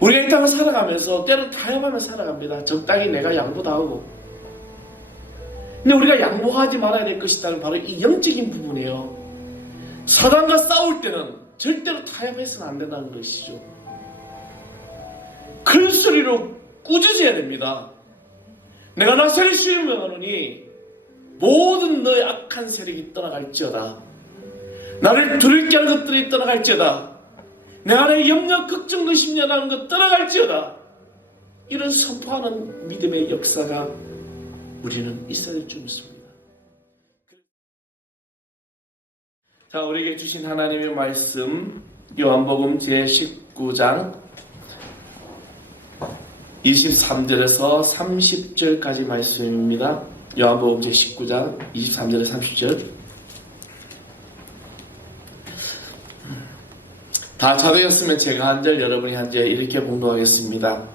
우리가 이 땅을 살아가면서 때로는 타협하며 살아갑니다. 적당히 내가 양보도 하고. 근데 우리가 양보하지 말아야 될 것이라는 바로 이 영적인 부분이에요. 사단과 싸울 때는 절대로 타협해서는 안 된다는 것이죠. 큰 소리로 꾸짖어야 됩니다. 내가 나사렛 주를 명하노니 모든 너의 악한 세력이 떠나갈지어다. 나를 두렵게 하는 것들이 떠나갈지어다. 내 안에 염려, 걱정, 의심이라는 것 떠나갈지어다. 이런 선포하는 믿음의 역사가 우리는 있어야 될 줄 믿습니다. 자, 우리에게 주신 하나님의 말씀 요한복음 제19장 23절에서 30절까지 말씀입니다. 요한복음 제19장 23절에서 30절. 다 찾으셨으면 제가 한 절, 여러분이 한 절 이렇게 봉독하겠습니다.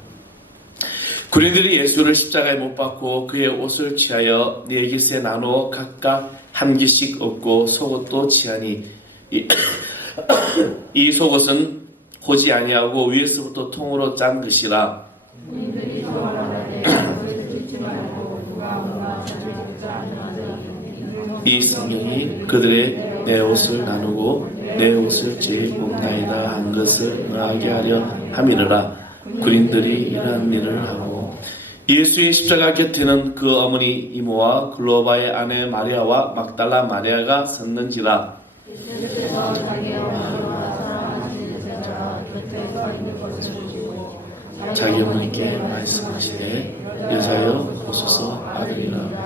군인들이 예수를 십자가에 못 박고 그의 옷을 취하여 네 깃에 나누어 각각 한 깃씩 얻고 속옷도 취하니 이 속옷은 호지 아니하고 위에서부터 통으로 짠 것이라. 이 성경이 그들의 내 옷을 나누고 내 옷을 제일 곱나이다 한 것을 응하게 하려 함이니라. 군인들이 이러한 일을 하고 예수의 십자가 곁에는 그 어머니 이모와 글로바의 아내 마리아와 막달라 마리아가 섰는지라. 자기 어머니께 말씀하시되 여자여 보소서 아들이라.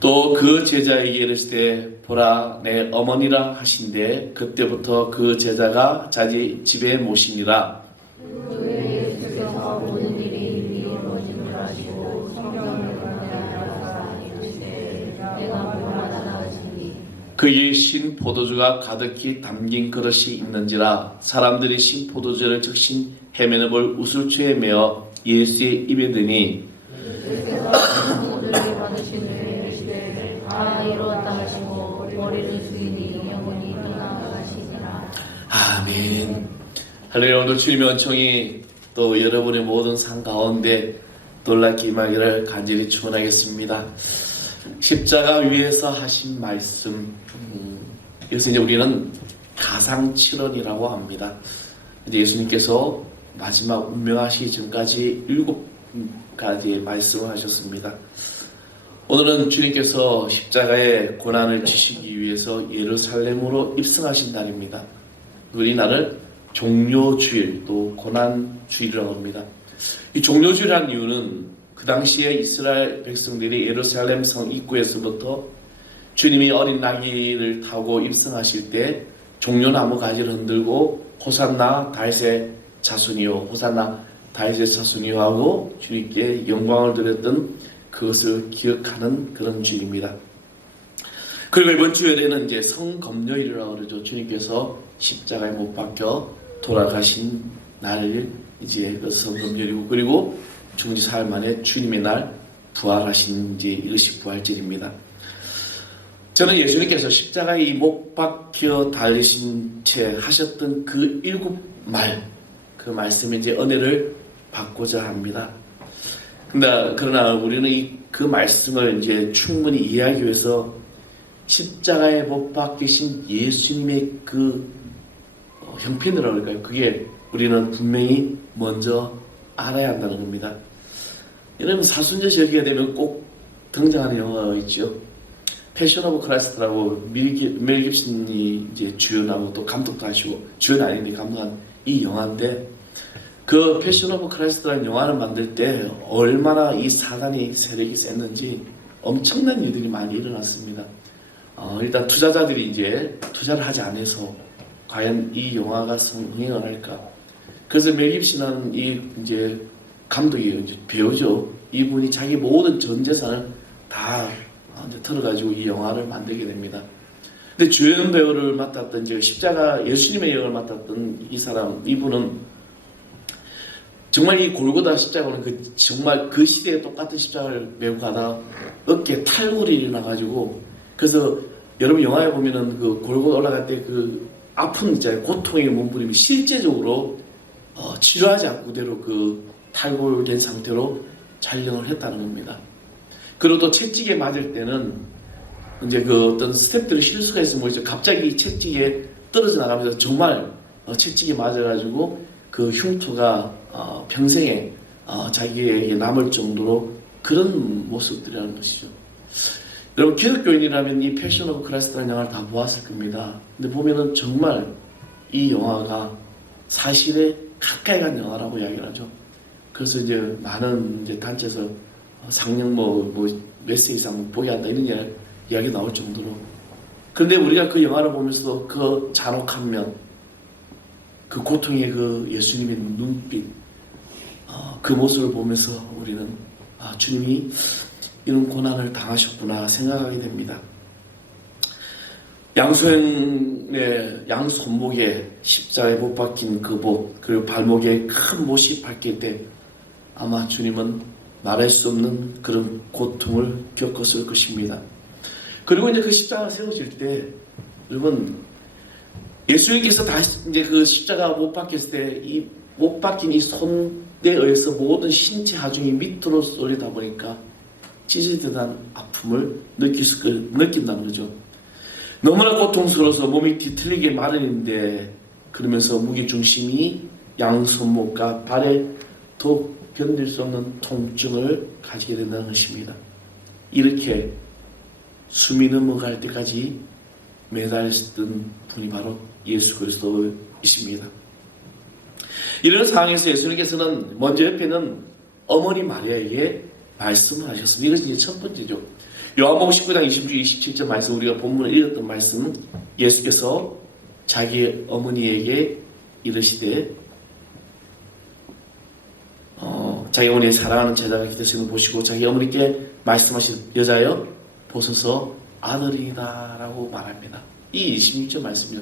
또 그 제자에게 이르시되 보라 내 어머니라 하신대 그때부터 그 제자가 자기 집에 모시니라. 그의 신 포도주가 가득히 담긴 그릇이 있는지라. 사람들이 신 포도주를 적신 헤매는 우술초에 메어 예수의 입에 드니 아멘. 할렐루야. 오늘 주님의 은총이 또 여러분의 모든 삶 가운데 놀랍게 임하기를 간절히 축원하겠습니다. 십자가 위에서 하신 말씀, 그래서 이제 우리는 가상칠언이라고 합니다. 이제 예수님께서 마지막 운명하시기 전까지 7가지의 말씀을 하셨습니다. 오늘은 주님께서 십자가의 고난을 지시기 위해서 예루살렘으로 입성하신 날입니다. 우리 날을 종료주일, 또 고난주일이라고 합니다. 이 종료주일이라는 이유는 그 당시에 이스라엘 백성들이 예루살렘 성 입구에서부터 주님이 어린 나귀를 타고 입성하실 때 종려나무 가지를 흔들고 호산나 다윗의 자손이요, 호산나 다윗의 자손이요 하고 주님께 영광을 드렸던 그것을 기억하는 그런 주일입니다. 그리고 이번 주일에는 이제 성검요일이라고 그러죠. 주님께서 십자가에 못 박혀 돌아가신 날을 이제 그 성검요일이고, 그리고 죽은 지 사흘 만에 주님의 날 부활하신 이제 이것이 부활절입니다. 저는 예수님께서 십자가에 못 박혀 달리신 채 하셨던 그 7말, 그 말씀의 이제 은혜를 받고자 합니다. 그러나 우리는 그 말씀을 이제 충분히 이해하기 위해서 십자가에 못 박히신 예수님의 그 형편이라고 할까요? 그게 우리는 분명히 먼저 알아야 한다는 겁니다. 여러분, 사순절이 여기가 되면 꼭 등장하는 영화가 있죠. 패션 오브 크라이스트라고 멜 깁슨이 이제 주연하고 또 감독도 하시고, 주연 아닌데 감독한 이 영화인데, 그 패션 오브 크라이스트라는 영화를 만들 때 얼마나 이 사단의 세력이 셌는지 엄청난 일들이 많이 일어났습니다. 일단 투자자들이 이제 투자를 하지 않아서 과연 이 영화가 성행을 할까? 그래서 멜 깁슨은 이 이제 감독이 이제 배우죠. 이분이 자기 모든 전 재산을 다 털어가지고 이 영화를 만들게 됩니다. 근데 주연 배우를 맡았던 이제 십자가 예수님의 역을 맡았던 이 사람, 이분은 정말 이 골고다 십자가는 정말 그 시대에 똑같은 십자가를 메고 가다 어깨에 탈골이 일어나가지고, 그래서 여러분 영화에 보면은 그 골고다 올라갈 때 그 아픔 있잖아요. 고통의 몸부림이 실제적으로 치료하지 않고 그대로 그 탈골된 상태로 촬영을 했다는 겁니다. 그리고 또 채찍에 맞을 때는 이제 그 어떤 스태프들이 실수가 있으면 뭐죠? 갑자기 채찍에 떨어져 나가면서 정말 채찍에 맞아가지고 그 흉터가 평생에 자기에게 남을 정도로 그런 모습들이라는 것이죠. 여러분 기독교인이라면 이 패션 오브 크라이스트라는 영화를 다 보았을 겁니다. 근데 보면은 정말 이 영화가 사실에 가까이 간 영화라고 이야기를 하죠. 그래서 이제 많은 이제 단체에서 상영 몇 세 이상 보게 한다 이런 이야기 나올 정도로. 그런데 우리가 그 영화를 보면서도 그 잔혹한 면, 그 고통의 그 예수님의 눈빛, 그 모습을 보면서 우리는 주님이 이런 고난을 당하셨구나 생각하게 됩니다. 양소영의 양손목에 십자가에 못 박힌 그 못, 그리고 발목에 큰 못이 박힐 때 아마 주님은 말할 수 없는 그런 고통을 겪었을 것입니다. 그리고 이제 그 십자가가 세워질 때, 여러분, 예수님께서 다시 이제 그 십자가 못 박혔을 때, 이 못 박힌 이 손에 의해서 모든 신체 하중이 밑으로 쏠리다 보니까 찢어지는 아픔을 느낀다는 거죠. 너무나 고통스러워서 몸이 뒤틀리게 마련인데, 그러면서 무게 중심이 양손목과 발에 더 견딜 수 없는 통증을 가지게 된다는 것입니다. 이렇게 숨이 넘어갈 때까지 매달렸던 분이 바로 예수 그리스도이십니다. 이런 상황에서 예수님께서는 먼저 옆에는 어머니 마리아에게 말씀을 하셨습니다. 이것이 이제 첫 번째죠. 요한복음 19장 26, 27절 말씀, 우리가 본문에 읽었던 말씀, 예수께서 자기 어머니에게 이르시되 자기 어머니의 사랑하는 제자가 기도했음을 보시고 자기 어머니께 말씀하신 여자여 보소서 아들이다 라고 말합니다. 이 26절 말씀이요.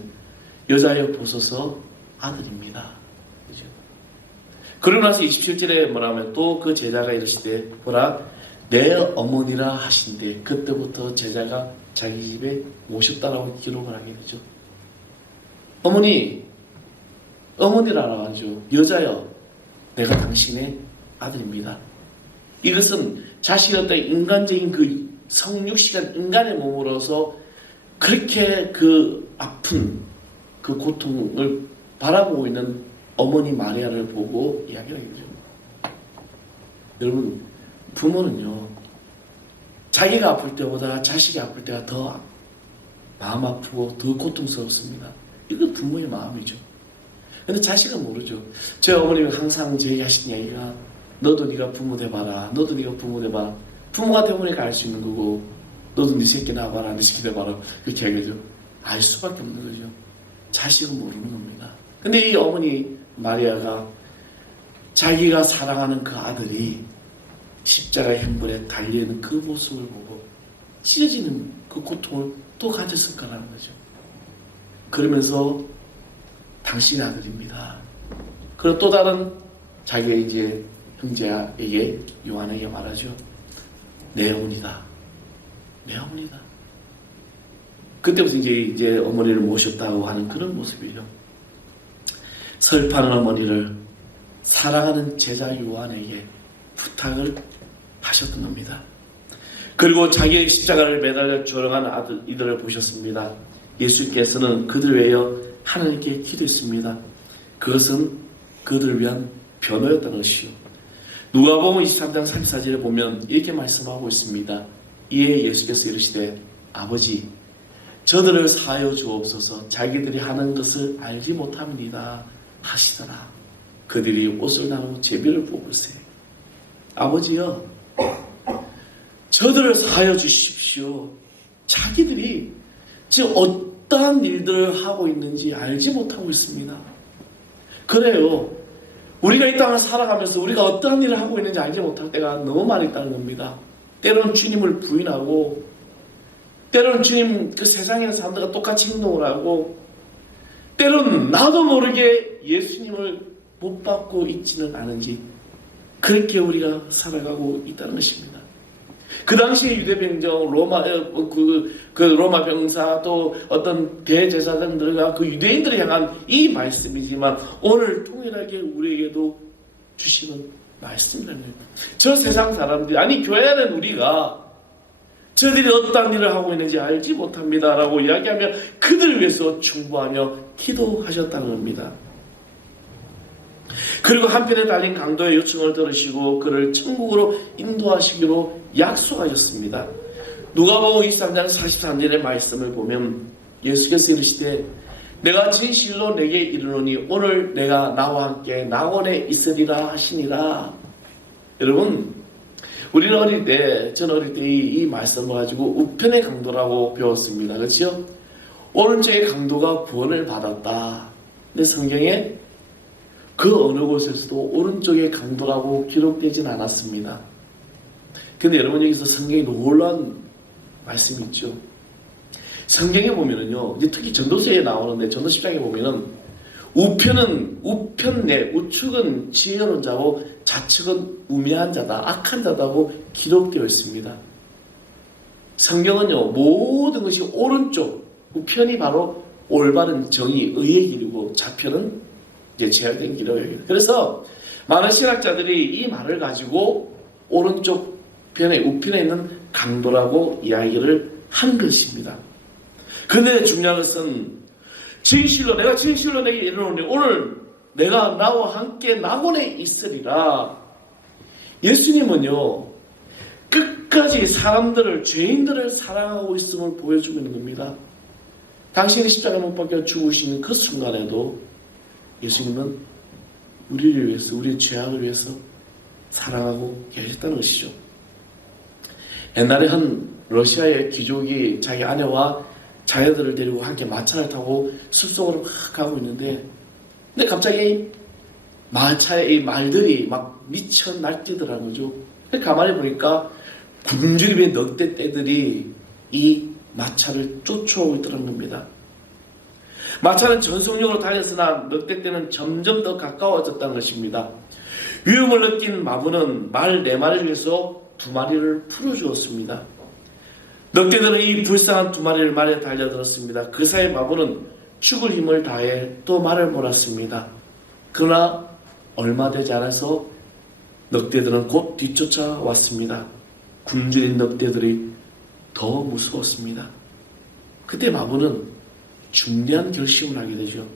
여자여 보소서 아들입니다. 그죠? 그러고 나서 27절에 뭐라면 또 그 제자가 이르시되 보라 내 어머니라 하신대 그때부터 제자가 자기 집에 모셨다라고 기록을 하게 되죠. 어머니라고 하죠. 여자여 내가 당신의 아들입니다. 이것은 자신의 어떤 인간적인 그 성육시간 인간의 몸으로서 그렇게 그 아픈 그 고통을 바라보고 있는 어머니 마리아를 보고 이야기를 해주죠. 여러분 부모는요 자기가 아플 때보다 자식이 아플 때가 더 마음 아프고 더 고통스럽습니다. 이건 부모의 마음이죠. 근데 자식은 모르죠. 제 어머님이 항상 제게 하신 이야기가 너도 네가 부모 돼봐라. 너도 네가 부모 돼봐. 부모가 돼보니까 알 수 있는 거고 너도 네 새끼 낳아봐라. 네 새끼 돼봐라. 그렇게 얘기하죠. 알 수밖에 없는 거죠. 자식은 모르는 겁니다. 근데 이 어머니 마리아가 자기가 사랑하는 그 아들이 십자가 형벌에 달려있는 그 모습을 보고 찢어지는 그 고통을 또 가졌을 거라는 거죠. 그러면서 당신의 아들입니다. 그리고 또 다른 자기의 이제 형제에게 요한에게 말하죠. 내 어머니다. 내 어머니다. 그때부터 이제 어머니를 모셨다고 하는 그런 모습이에요. 설파는 어머니를 사랑하는 제자 요한에게 부탁을 하셨던 겁니다. 그리고 자기의 십자가를 매달려 조롱한 아들 이들을 보셨습니다. 예수께서는 그들 위하여 하나님께 기도했습니다. 그것은 그들을 위한 변호였다는 것이요. 누가복음 23장 34절에 보면 이렇게 말씀하고 있습니다. 이에 예수께서 이르시되 아버지 저들을 사하여 주옵소서 자기들이 하는 것을 알지 못합니다 하시더라. 그들이 옷을 나누고 제비를 뽑으세요. 아버지여 저들을 사하여 주십시오. 자기들이 지금 어떠한 일들을 하고 있는지 알지 못하고 있습니다. 그래요. 우리가 이 땅을 살아가면서 우리가 어떠한 일을 하고 있는지 알지 못할 때가 너무 많이 있다는 겁니다. 때로는 주님을 부인하고 때로는 주님 그 세상의 사람들과 똑같이 행동을 하고 때로는 나도 모르게 예수님을 못 받고 있지는 않은지 그렇게 우리가 살아가고 있다는 것입니다. 그 당시에 유대병정, 그 로마 병사 또 어떤 대제사장들과 그 유대인들을 향한 이 말씀이지만 오늘 통일하게 우리에게도 주시는 말씀이라는 거예요. 저 세상 사람들이, 아니 교회 안에 우리가 저들이 어떤 일을 하고 있는지 알지 못합니다 라고 이야기하며 그들을 위해서 충고하며 기도하셨다는 겁니다. 그리고 한편에 달린 강도의 요청을 들으시고 그를 천국으로 인도하시기로 약속하셨습니다. 누가복음 23장 43절의 말씀을 보면 예수께서 이르시되 내가 진실로 내게 이르노니 오늘 내가 나와 함께 낙원에 있으리라 하시니라. 여러분, 우리는 어릴 때, 저는 어릴 때 이 말씀을 가지고 우편의 강도라고 배웠습니다. 그렇죠? 오른쪽의 강도가 구원을 받았다. 근데 성경에 그 어느 곳에서도 오른쪽의 강도라고 기록되진 않았습니다. 근데 여러분, 여기서 성경에 놀라운 말씀이 있죠. 성경에 보면은요, 이제 특히 전도서에 나오는데, 전도 10장에 보면은 우편 내 우측은 지혜로운 자고 좌측은 우매한 자다, 악한 자다고 기록되어 있습니다. 성경은요, 모든 것이 오른쪽, 우편이 바로 올바른 정의, 의의 길이고 좌편은 이제 제약된 길이에요. 그래서 많은 신학자들이 이 말을 가지고 오른쪽 편에, 우편에 있는 강도라고 이야기를 한 것입니다. 근데 중요한 것은 내가 진실로 내게 이르노니 오늘 내가 나와 함께 낙원에 있으리라. 예수님은요, 끝까지 사람들을, 죄인들을 사랑하고 있음을 보여주는 겁니다. 당신이 십자가에 못 박혀 죽으시는 그 순간에도 예수님은 우리를 위해서, 우리의 죄악을 위해서 사랑하고 계셨다는 것이죠. 옛날에 한 러시아의 귀족이 자기 아내와 자녀들을 데리고 함께 마차를 타고 숲속으로 막 가고 있는데, 근데 갑자기 마차에 이 말들이 막 미쳐 날뛰더라는 거죠. 근데 가만히 보니까 굶주림의 늑대 떼들이 이 마차를 쫓아오고 있더라는 겁니다. 마차는 전속력으로 달렸으나 늑대 떼는 점점 더 가까워졌다는 것입니다. 위험을 느낀 마부는 말 4마리를 위해서 2마리를 풀어주었습니다. 늑대들은 이 불쌍한 2마리를 말에 달려들었습니다. 그 사이 마부는 죽을 힘을 다해 또 말을 몰았습니다. 그러나 얼마 되지 않아서 늑대들은 곧 뒤쫓아왔습니다. 굶주린 늑대들이 더 무서웠습니다. 그때 마부는 중대한 결심을 하게 되죠.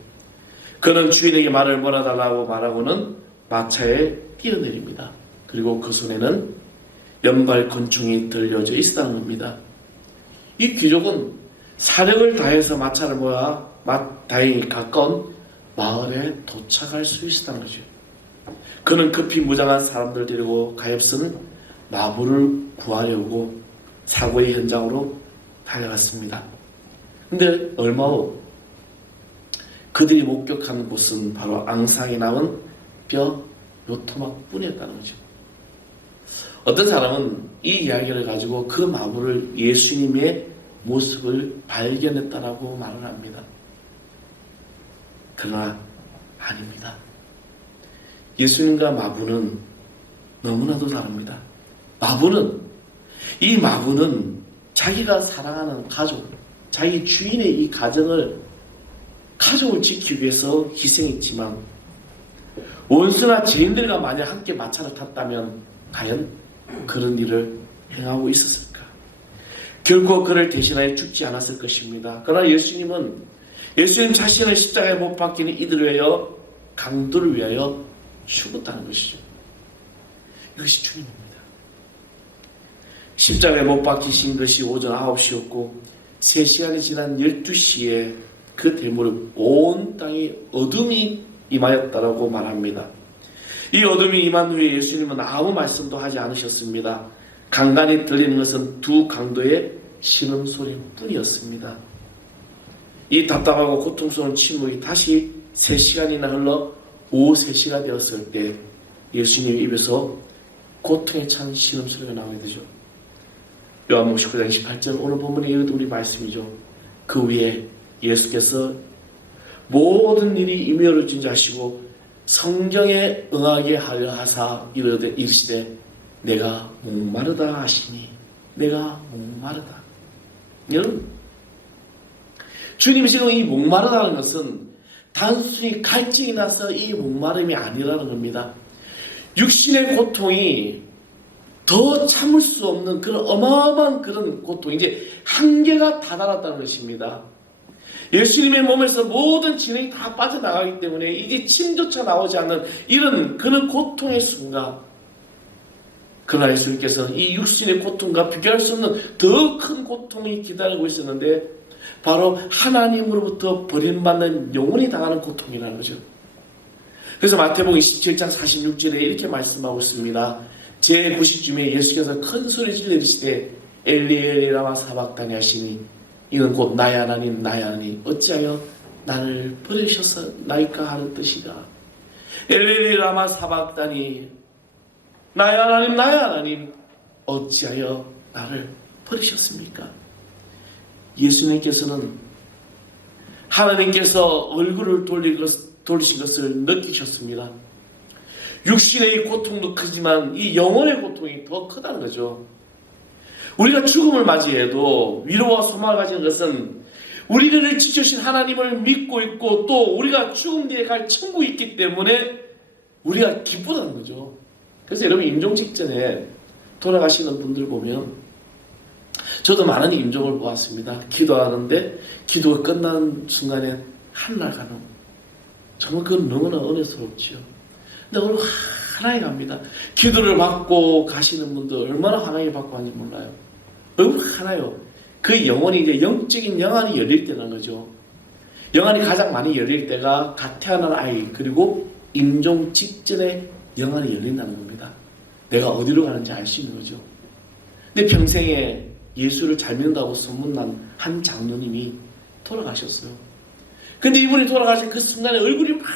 그는 주인에게 말을 몰아달라고 말하고는 마차에 뛰어내립니다. 그리고 그 손에는 연발 권총이 들려져 있었다는 겁니다. 이 귀족은 사력을 다해서 마차를 모아 다행히 가까운 마을에 도착할 수 있었다는 거죠. 그는 급히 무장한 사람들 데리고 가엾은 마부를 구하려고 사고의 현장으로 달려갔습니다. 근데 얼마 후 그들이 목격한 곳은 바로 앙상이 남은 뼈 요토막뿐이었다는 거죠. 어떤 사람은 이 이야기를 가지고 그 마부를 예수님의 모습을 발견했다라고 말을 합니다. 그러나 아닙니다. 예수님과 마부는 너무나도 다릅니다. 이 마부는 자기가 사랑하는 가족, 자기 주인의 이 가족을 지키기 위해서 희생했지만 원수나 죄인들과 만약 함께 마차를 탔다면 과연 그런 일을 행하고 있었을까? 결코 그를 대신하여 죽지 않았을 것입니다. 그러나 예수님 자신을 십자가에 못 박히는 이들을 위하여, 강도를 위하여 죽었다는 것이죠. 이것이 주님입니다. 십자가에 못 박히신 것이 오전 9시였고 3시간이 지난 12시에 그 대무렵 온 땅이 어둠이 임하였다라고 말합니다. 이 어둠이 임한 후에 예수님은 아무 말씀도 하지 않으셨습니다. 간간히 들리는 것은 2 강도의 신음소리뿐이었습니다. 이 답답하고 고통스러운 침묵이 다시 3시간이나 흘러 오후 3시가 되었을 때 예수님 입에서 고통에 찬 신음소리가 나오게 되죠. 요한복음 19장 28절, 오늘 본문에 이것도 우리 말씀이죠. 그 위에 예수께서 모든 일이 이루어진 줄 아시고 성경에 응하게 하려 하사 이르시되 내가 목마르다 하시니 내가 목마르다. 여러분, 주님이 지금 이 목마르다는 것은 단순히 갈증이 나서 이 목마름이 아니라는 겁니다. 육신의 고통이 더 참을 수 없는 그런 어마어마한 그런 고통, 이제 한계가 다다랐다는 것입니다. 예수님의 몸에서 모든 진액이 다 빠져나가기 때문에 이제 침조차 나오지 않는 이런 그런 고통의 순간, 그러나 예수님께서는 이 육신의 고통과 비교할 수 없는 더 큰 고통이 기다리고 있었는데 바로 하나님으로부터 버림받는 영원히 당하는 고통이라는 거죠. 그래서 마태복음 27장 46절에 이렇게 말씀하고 있습니다. 제90쯤에 예수께서 큰 소리 질러 이르시되 엘리 엘리 라마 사박다니 하시니 이는 곧 나의 하나님 나의 하나님 어찌하여 나를 버리셨나이까 하는 뜻이다. 엘리 엘리 라마 사박다니 나의 하나님 나의 하나님 어찌하여 나를 버리셨습니까? 예수님께서는 하나님께서 얼굴을 돌리신 것을 느끼셨습니다. 육신의 고통도 크지만 이 영혼의 고통이 더 크다는 거죠. 우리가 죽음을 맞이해도 위로와 소망을 가지는 것은 우리를 지켜주신 하나님을 믿고 있고 또 우리가 죽음 뒤에 갈 천국이 있기 때문에 우리가 기쁘다는 거죠. 그래서 여러분, 임종 직전에 돌아가시는 분들 보면 저도 많은 임종을 보았습니다. 기도하는데 기도가 끝나는 순간에 하늘 가는, 정말 그건 너무나 은혜스럽지요. 근데 오늘 환하게 갑니다. 기도를 받고 가시는 분들 얼마나 환하게 받고 가는지 몰라요. 너무 환해요. 그 영혼이 이제 영적인 영안이 열릴 때라는 거죠. 영안이 가장 많이 열릴 때가 갓 태어난 아이, 그리고 임종 직전에 영안이 열린다는 겁니다. 내가 어디로 가는지 알 수 있는 거죠. 근데 평생에 예수를 잘 믿는다고 소문난 한 장로님이 돌아가셨어요. 근데 이분이 돌아가신 그 순간에 얼굴이 막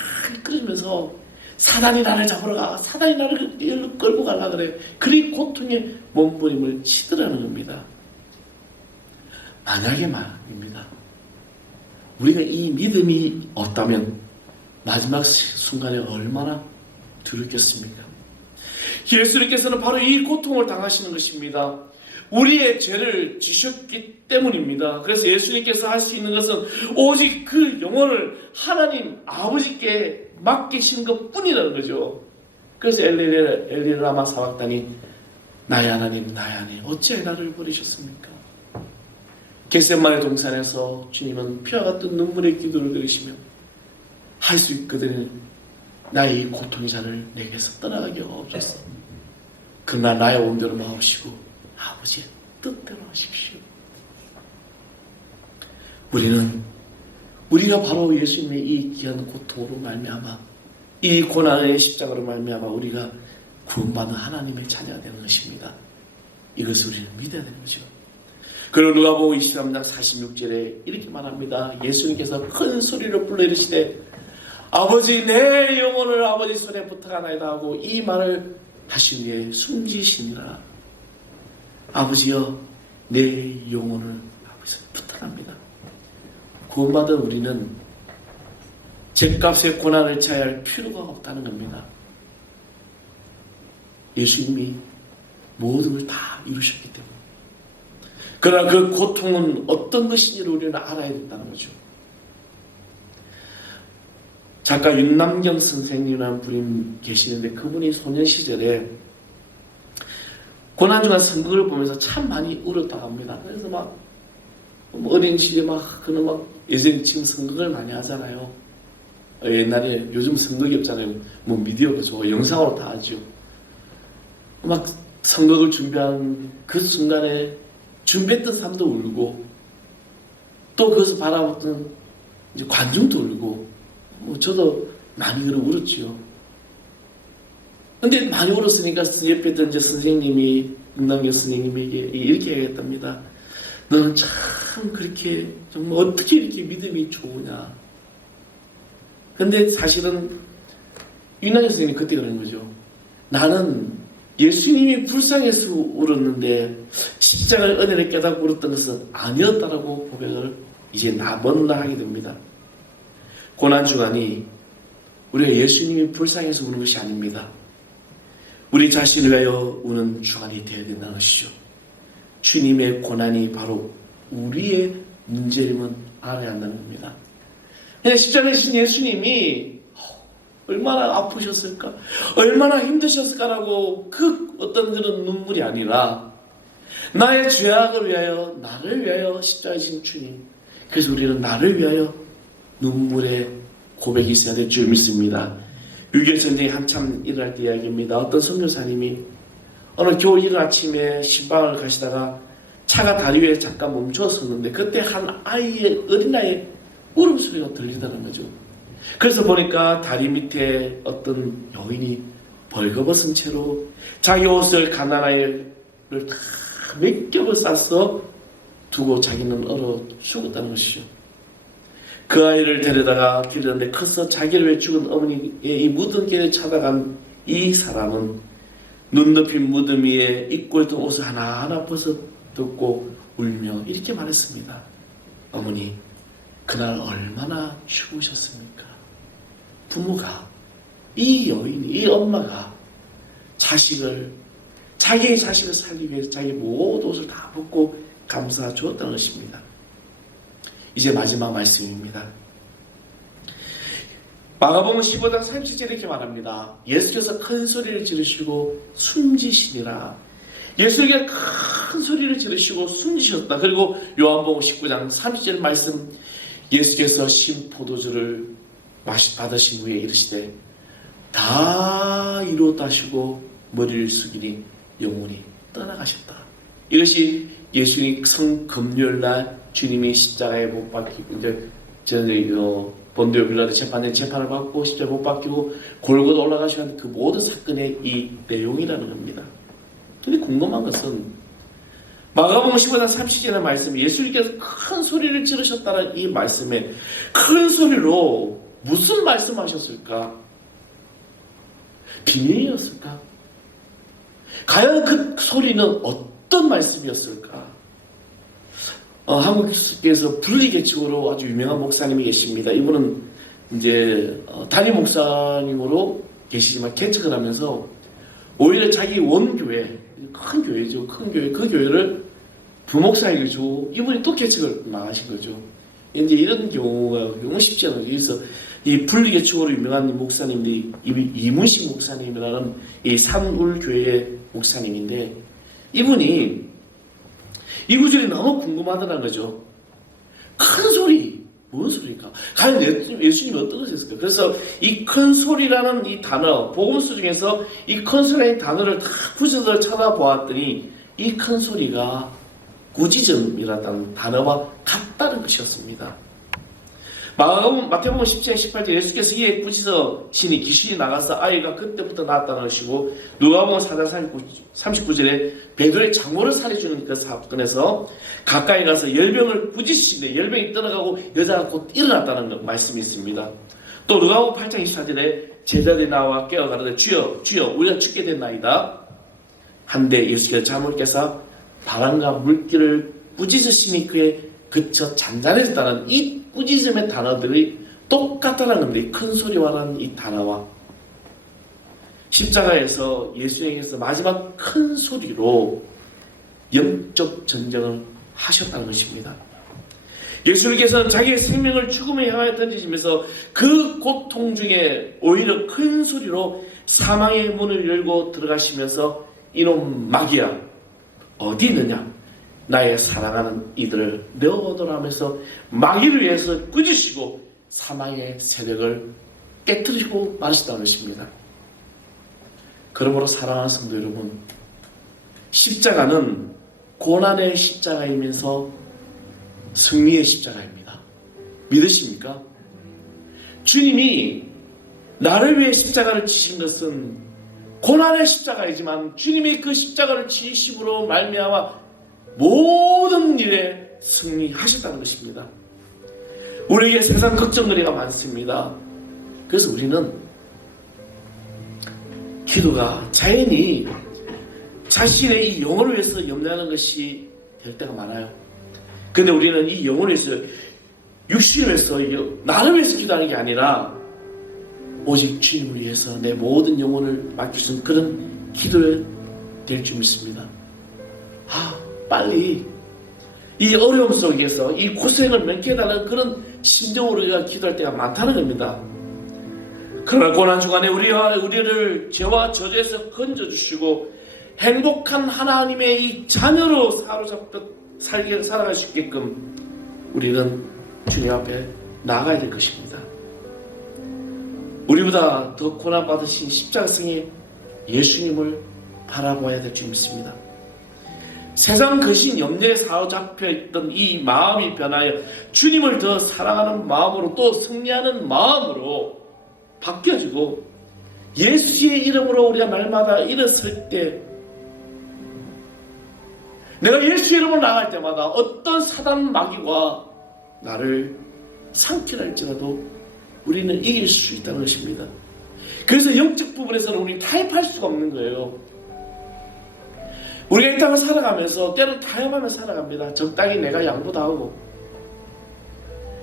끓으면서 사단이 나를 잡으러 가, 사단이 나를 끌고 가려고 그래. 그리 고통의 몸부림을 치더라는 겁니다. 만약에 말입니다, 우리가 이 믿음이 없다면 마지막 순간에 얼마나 두렵겠습니까? 예수님께서는 바로 이 고통을 당하시는 것입니다. 우리의 죄를 지셨기 때문입니다. 그래서 예수님께서 할 수 있는 것은 오직 그 영혼을 하나님 아버지께 맡기신 것 뿐이라는 거죠. 그래서 엘리 라마 사박다니 나의 하나님 나의 하나님 어찌하여 나를 버리셨습니까? 겟세마네 동산에서 주님은 피와 같은 눈물의 기도를 들으시며 할 수 있거든 나의 이 고통의 잔을 내게서 떠나가게 하옵소서. 그러나 나의 온대로 마옵시고 아버지의 뜻대로 하십시오. 우리가 바로 예수님의 이 귀한 고통으로 말미암아 이 고난의 십자가로 말미암아 우리가 구원받는 하나님의 자녀가 되는 것입니다. 이것을 우리는 믿어야 되는 거죠. 그리고 누가복음 23장 46절에 이렇게 말합니다. 예수님께서 큰 소리로 불러 이르시되 아버지 내 영혼을 아버지 손에 부탁하나이다 하고 이 말을 하신 후에 숨지시니라. 아버지여 내 영혼을 아버지 손에 부탁합니다. 구원받은 우리는 죗값의 고난을 차야 할 필요가 없다는 겁니다. 예수님이 모든 걸 다 이루셨기 때문에. 그러나 그 고통은 어떤 것인지를 우리는 알아야 된다는 거죠. 작가 윤남경 선생님이라는 분이 계시는데 그분이 소년 시절에 고난중한 선극을 보면서 참 많이 울었다고 합니다. 그래서 막 어린 시절에 그는 예전에 지금 선극을 많이 하잖아요. 옛날에 요즘 선극이 없잖아요. 미디어가 좋아 영상으로 다 하죠. 막 선극을 준비한 그 순간에 준비했던 사람도 울고 또 그것을 바라봤던 이제 관중도 울고 저도 많이 울었지요. 근데 많이 울었으니까 옆에 있던 이제 선생님이 윤남경 선생님에게 이렇게 얘기했답니다. 너는 참 그렇게 정말 어떻게 이렇게 믿음이 좋으냐. 근데 사실은 윤남경 선생님이 그때 그러는 거죠. 나는 예수님이 불쌍해서 울었는데 십자가의 은혜를 깨닫고 울었던 것은 아니었다라고 고백을 이제 먼나 하게 됩니다. 고난주간이 우리가 예수님이 불쌍해서 우는 것이 아닙니다. 우리 자신을 위하여 우는 주간이 되어야 된다는 것이죠. 주님의 고난이 바로 우리의 문제임은 알아야 한다는 겁니다. 그냥 십자가에 신 예수님이 얼마나 아프셨을까, 얼마나 힘드셨을까라고 그 어떤 그런 눈물이 아니라 나의 죄악을 위하여, 나를 위하여 십자가에 신 주님. 그래서 우리는 나를 위하여 눈물의 고백이 있어야 될 줄 믿습니다. 6.25 전쟁이 한참 일어날 때 이야기입니다. 어떤 선교사님이 어느 겨울 이른 아침에 신방을 가시다가 차가 다리 위에 잠깐 멈춰섰는데 그때 한 아이의, 어린아이의 울음소리가 들리다는 거죠. 그래서 보니까 다리 밑에 어떤 여인이 벌거벗은 채로 자기 옷을 가난아이를 다 몇 겹을 싸서 두고 자기는 얼어 죽었다는 것이죠. 그 아이를 데려다가 길렀는데 커서 자기를 위해 죽은 어머니의 이 무덤 길에 찾아간 이 사람은 눈 덮인 무덤 위에 입고 있던 옷을 하나하나 벗어듣고 울며 이렇게 말했습니다. 어머니, 그날 얼마나 추우셨습니까? 부모가, 이 여인이, 이 엄마가 자기의 자식을 살리기 위해서 자기 모든 옷을 다 벗고 감싸 주었다는 것입니다. 이제 마지막 말씀입니다. 마가복음 15장 37절 이렇게 말합니다. 예수께서 큰 소리를 지르시고 숨지시니라. 예수님께 큰 소리를 지르시고 숨지셨다. 그리고 요한복음 19장 30절 말씀, 예수께서 신 포도주를 받으신 후에 이르시되 다 이루었다 하시고 머리를 숙이니 영혼이 떠나가셨다. 이것이 예수님 성금요일날 주님이 십자가에 못 박히고 이제 본디오 빌라도 재판을 받고 십자가에 못 박히고 골고다 올라가시는 그 모든 사건의 이 내용이라는 겁니다. 근데 궁금한 것은 마가복음 15장 30절의 말씀, 예수님께서 큰 소리를 지르셨다는 이 말씀에 큰 소리로 무슨 말씀하셨을까? 비밀이었을까? 과연 그 소리는 어떤 말씀이었을까? 한국에서 분리개척으로 아주 유명한 목사님이 계십니다. 이분은 이제 단임 목사님으로 계시지만 개척을 하면서 오히려 자기 원교회, 큰 교회죠. 큰 교회, 그 교회를 부목사에게 주고 이분이 또 개척을 나가신 거죠. 이제 이런 경우가 쉽지 않아요. 그래서 이 분리개척으로 유명한 목사님들이 이문식 목사님이라는 이 산울교회의 목사님인데, 이분이 이 구절이 너무 궁금하다는 거죠. 큰 소리, 뭔 소리일까? 과연 예수님이 어떤 것이었을까? 그래서 이 큰 소리라는 이 단어, 복음서 중에서 이 큰 소리라는 단어를 다 구절을 찾아보았더니 이 큰 소리가 꾸짖음이라는 단어와 같다는 것이었습니다. 마태복음 17장 18절, 예수께서 이에 꾸짖으시니 귀신이 나가서 아이가 그때부터 나았다는 것이고, 누가복음 4장 39절에 베드로의 장모를 살해주는 그 사건에서 가까이 가서 열병을 꾸짖으시는데 열병이 떠나가고 여자가 곧 일어났다는 말씀이 있습니다. 또 누가복음 8장 24절에 제자들이 나와 깨어 가로되 주여 주여 우리가 죽게 됐나이다 한데 예수께서 잠을 깨서 바람과 물기를 꾸짖으시니 그에 그쳐 잔잔해졌다는 이 꾸짖음의 단어들이 똑같다는 겁니다. 큰 소리와라는 이 단어와 십자가에서 예수님께서 마지막 큰 소리로 영적 전쟁을 하셨다는 것입니다. 예수님께서는 자기의 생명을 죽음에 향하여 던지시면서 그 고통 중에 오히려 큰 소리로 사망의 문을 열고 들어가시면서 이놈 마귀야 어디 있느냐, 나의 사랑하는 이들을 내어오너라 하면서 마귀를 위해서 꾸짖으시고 사망의 세력을 깨뜨리고 마시다는 것입니다. 그러므로 사랑하는 성도 여러분, 십자가는 고난의 십자가이면서 승리의 십자가입니다. 믿으십니까? 주님이 나를 위해 십자가를 지신 것은 고난의 십자가이지만 주님이 그 십자가를 지심으로 말미암아 모든 일에 승리하셨다는 것입니다. 우리에게 세상 걱정거리가 많습니다. 그래서 우리는 기도가 자연히 자신의 이 영혼을 위해서 염려하는 것이 될 때가 많아요. 근데 우리는 이 영혼을 위해서, 육신을 위해서, 나를 위해서 기도하는 게 아니라 오직 주님을 위해서 내 모든 영혼을 맡길 수 있는 그런 기도에 될 줄 믿습니다. 빨리 이 어려움 속에서 이 고생을 면케해달라는 그런 심정으로 우리가 기도할 때가 많다는 겁니다. 그러나 고난주간에 우리를 죄와 저주에서 건져주시고 행복한 하나님의 이 자녀로 사로잡혀 살아갈 수 있게끔 우리는 주님 앞에 나아가야 될 것입니다. 우리보다 더 고난받으신 십자가성의 예수님을 바라봐야 될 줄 믿습니다. 세상 거신 염려에 사로잡혀 있던 이 마음이 변하여 주님을 더 사랑하는 마음으로 또 승리하는 마음으로 바뀌어지고 예수의 이름으로 우리가 날마다 일어설 때 내가 예수의 이름으로 나갈 때마다 어떤 사단 마귀가 나를 상처를 할지라도 우리는 이길 수 있다는 것입니다. 그래서 영적 부분에서는 우리는 타협할 수가 없는 거예요. 우리가 이 땅을 살아가면서 때로 타협하며 살아갑니다. 적당히 내가 양보도 하고.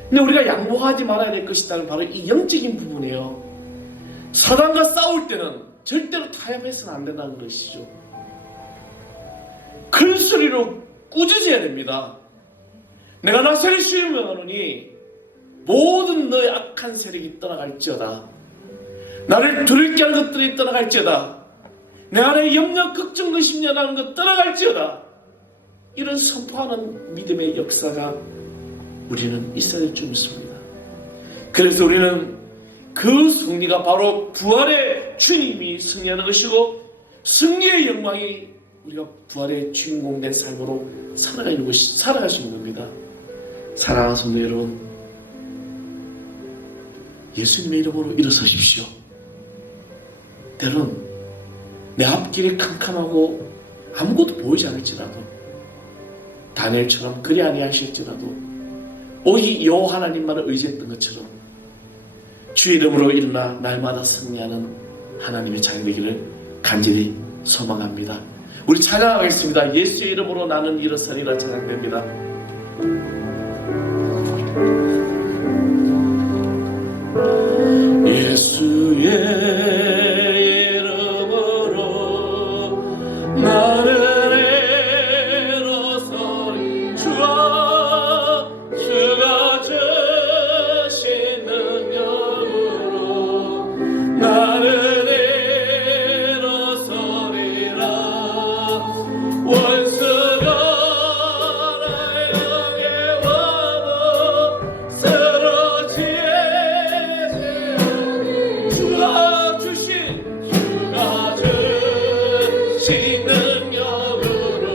근데 우리가 양보하지 말아야 될 것이 있다는 바로 이 영적인 부분이에요. 사단과 싸울 때는 절대로 타협해서는 안 된다는 것이죠. 큰 소리로 꾸짖어야 됩니다. 내가 나세를 주의 명하노니 모든 너의 악한 세력이 떠나갈지어다. 나를 두렵게 하는 것들이 떠나갈지어다. 내 안에 염려, 걱정, 의심이라는 것 떠나갈지어다. 이런 선포하는 믿음의 역사가 우리는 있어야 될 줄 믿습니다. 그래서 우리는 그 승리가 바로 부활의 주님이 승리하는 것이고 승리의 영광이 우리가 부활의 주인공 된 삶으로 살아갈 수 있는 겁니다. 사랑하는 성도 여러분, 예수님의 이름으로 일어서십시오. 때론 내 앞길이 캄캄하고 아무것도 보이지 않을지라도 다니엘처럼 그리 아니하실지라도 오직 여호와 하나님만을 의지했던 것처럼 주의 이름으로 일어나 날마다 승리하는 하나님의 자녀 되기를 간절히 소망합니다. 우리 찬양하겠습니다. 예수의 이름으로 나는 일어서리라 찬양됩니다. 예수의 이름으로 나는 일어서리 주가 주신 능력으로 나는 일어서리라. 원수가 나를 향해 와도 쓰러지지 주가 주신 능력으로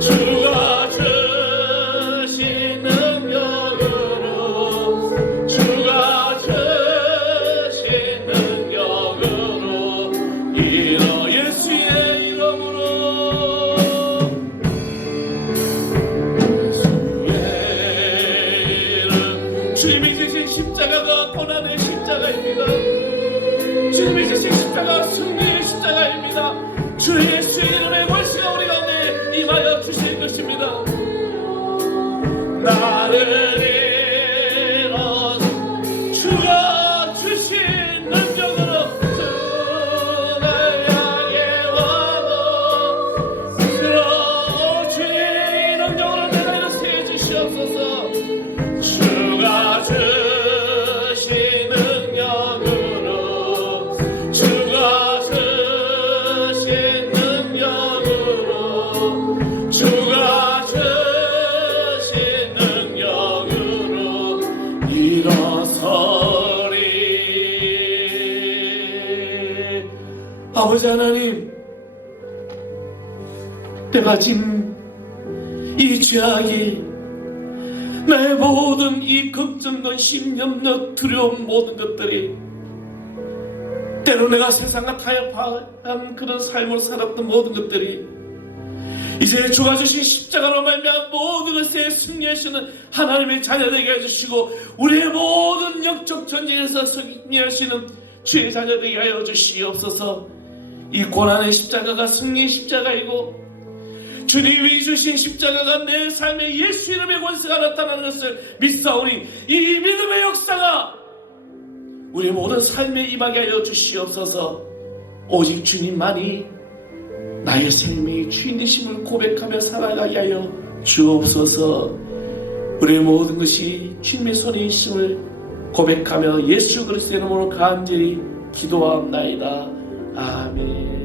주가 주신 능력으로 주가 주신 능력으로 예수의 이름으로 주님이 지신 십자가가 고난의 십자가입니다. 주님이 지신 십자가 승리의 십자가입니다. 주 예수의 이름의 권세가 우리 가운데 임하여 주실 것입니다. 나를 일어서 주가 주신 능력으로 주를 향해 와도 주의 능력으로 내가 일어서게 해주시옵소서. 주가 주신 능력으로 주가 주신 능력으로 주가 주신 능력으로 일어서리. 아버지 하나님, 내가 지금 이 죄악이 내 모든 이 걱정, 근심, 염려, 두려움 모든 것들이 때로 내가 세상과 타협한 그런 삶으로 살았던 모든 것들이 이제 주가 주신 십자가로 말미암아 모든 것에 승리하시는 하나님의 자녀 되게 해주시고 우리의 모든 영적 전쟁에서 승리하시는 주의 자녀 되게 하여 주시옵소서. 이 고난의 십자가가 승리의 십자가이고 주님이 주신 십자가가 내 삶에 예수 이름의 권세가 나타나는 것을 믿사오니 이 믿음의 역사가 우리 모든 삶에 임하게 하여 주시옵소서. 오직 주님만이 나의 생명의 주인이심을 고백하며 살아가게 하여 주옵소서. 우리의 모든 것이 주님의 손에 있음을 고백하며 예수 그리스도의 이름으로 간절히 기도하옵나이다. 아멘.